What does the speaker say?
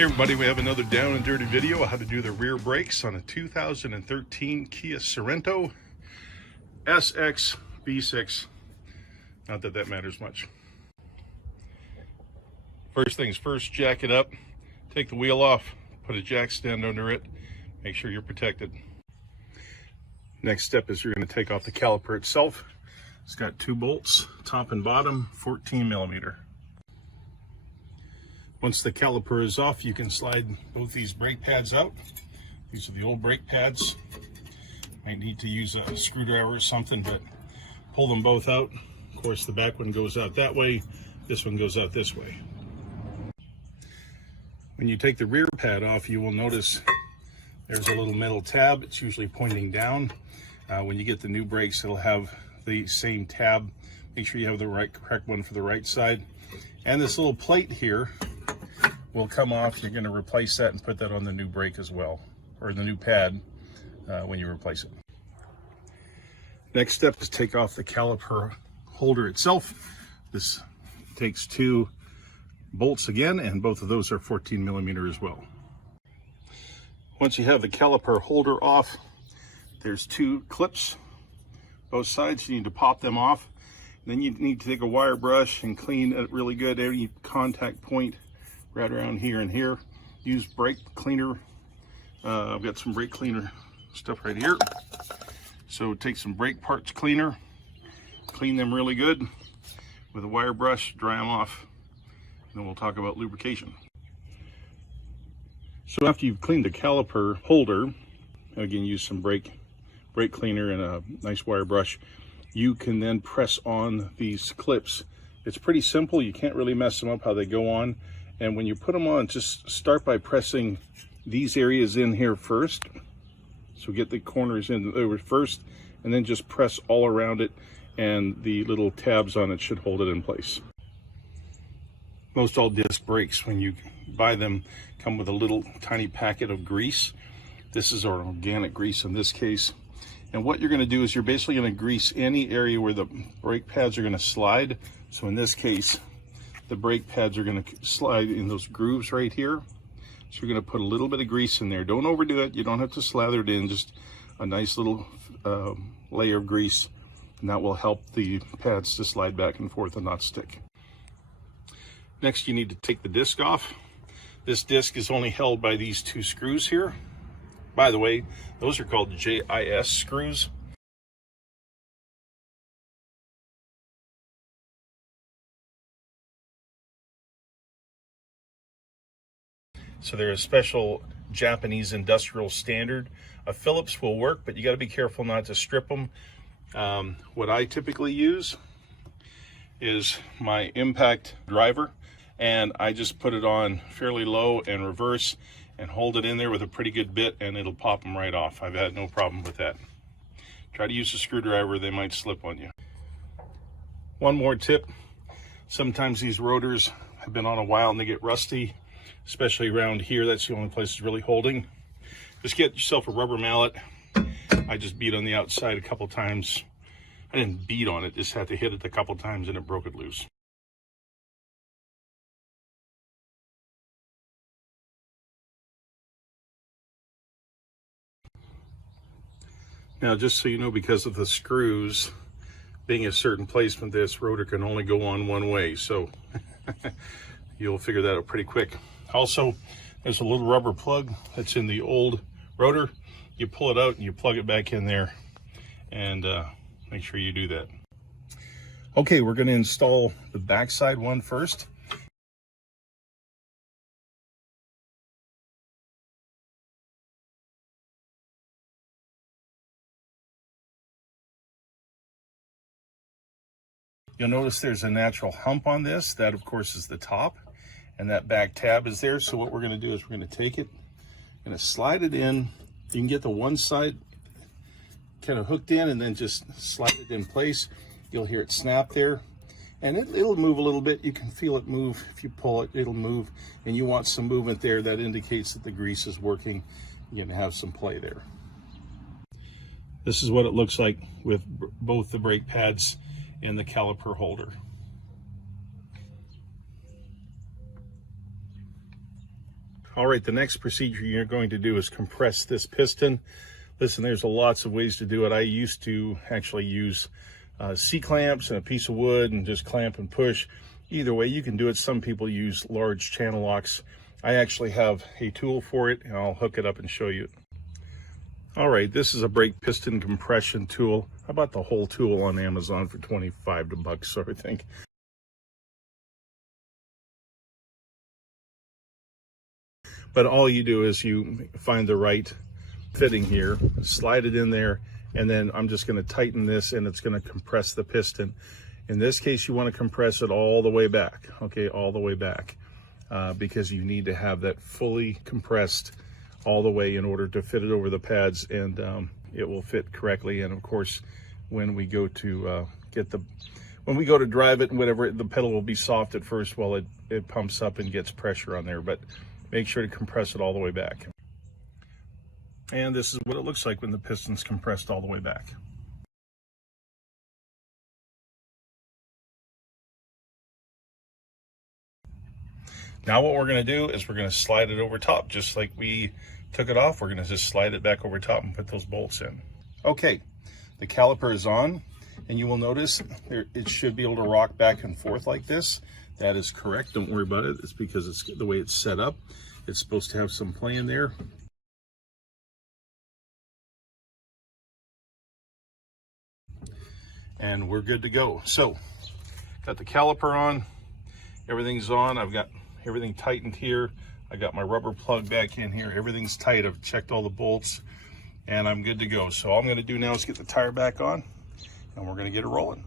Hey everybody, we have another down and dirty video on how to do the rear brakes on a 2013 Kia Sorento SX V6. Not that that matters much. First things first, jack it up, take the wheel off, put a jack stand under it, make sure you're protected. Next step is you're going to take off the caliper itself. It's got two bolts, top and bottom, 14mm. Once the caliper is off, you can slide both these brake pads out. These are the old brake pads. Might need to use a screwdriver or something, but pull them both out. Of course, the back one goes out that way, this one goes out this way. When you take the rear pad off, you will notice there's a little metal tab. It's usually pointing down. When you get the new brakes, it'll have the same tab. Make sure you have the correct one for the right side. And this little plate here will come off. You're going to replace that and put that on the new brake as well, or the new pad when you replace it. Next step is take off the caliper holder itself. This takes two bolts again, and both of those are 14mm as well. Once you have the caliper holder off, there's two clips, both sides. You need to pop them off. Then you need to take a wire brush and clean it really good. Every contact point right around here and here. Use brake cleaner. I've got some brake cleaner stuff right here. So take some brake parts cleaner, clean them really good with a wire brush, dry them off, and then we'll talk about lubrication. So after you've cleaned the caliper holder, again use some brake cleaner and a nice wire brush, you can then press on these clips. It's pretty simple. You can't really mess them up how they go on. And when you put them on, just start by pressing these areas in here first. So get the corners in over first, and then just press all around it, and the little tabs on it should hold it in place. Most all disc brakes, when you buy them, come with a little tiny packet of grease. This is our organic grease in this case. And what you're going to do is you're basically going to grease any area where the brake pads are going to slide. So in this case, the brake pads are going to slide in those grooves right here. So you're going to put a little bit of grease in there. Don't overdo it. You don't have to slather it in. Just a nice little layer of grease, and that will help the pads to slide back and forth and not stick. Next, you need to take the disc off. This disc is only held by these two screws here. By the way, those are called JIS screws. So they're a special Japanese industrial standard. A Phillips will work, but you got to be careful not to strip them. What I typically use is my impact driver, and I just put it on fairly low and reverse and hold it in there with a pretty good bit, and it'll pop them right off. I've had no problem with that. Try to use a screwdriver, they might slip on you. One more tip, sometimes these rotors have been on a while and they get rusty, especially around here. That's the only place it's really holding. Just get yourself a rubber mallet. I just beat on the outside a couple times. I didn't beat on it, just had to hit it a couple times and it broke it loose. Now, just so you know, because of the screws being a certain placement, this rotor can only go on one way. So you'll figure that out pretty quick. Also, there's a little rubber plug that's in the old rotor. You pull it out and you plug it back in there, and make sure you do that. Okay, we're going to install the backside one first. You'll notice there's a natural hump on this. That, of course, is the top, and that back tab is there. So what we're going to do is we're going to take it, going to slide it in. You can get the one side kind of hooked in and then just slide it in place. You'll hear it snap there, and it'll move a little bit. You can feel it move. If you pull it, it'll move, and you want some movement there. That indicates that the grease is working. You're going to have some play there. This is what it looks like with both the brake pads and the caliper holder. All right, the next procedure you're going to do is compress this piston. Listen, there's lots of ways to do it. I used to actually use C-clamps and a piece of wood and just clamp and push. Either way, you can do it. Some people use large channel locks. I actually have a tool for it, and I'll hook it up and show you. All right, this is a brake piston compression tool. I bought the whole tool on Amazon for $25 I think. But all you do is you find the right fitting here, slide it in there, and then I'm just going to tighten this, and it's going to compress the piston. In this case, you want to compress it all the way back, okay, all the way back, because you need to have that fully compressed all the way in order to fit it over the pads, and it will fit correctly. And of course, when we go to when we go to drive it and whatever, the pedal will be soft at first while it pumps up and gets pressure on there, but make sure to compress it all the way back. And this is what it looks like when the piston's compressed all the way back. Now what we're going to do is we're going to slide it over top, just like we took it off. We're going to just slide it back over top and put those bolts in. Okay, the caliper is on, and you will notice it should be able to rock back and forth like this. That is correct. Don't worry about it. It's because it's the way it's set up. It's supposed to have some play in there. And we're good to go. So, got the caliper on. Everything's on. I've got everything tightened here. I got my rubber plug back in here. Everything's tight. I've checked all the bolts, and I'm good to go. So all I'm going to do now is get the tire back on, and we're going to get it rolling.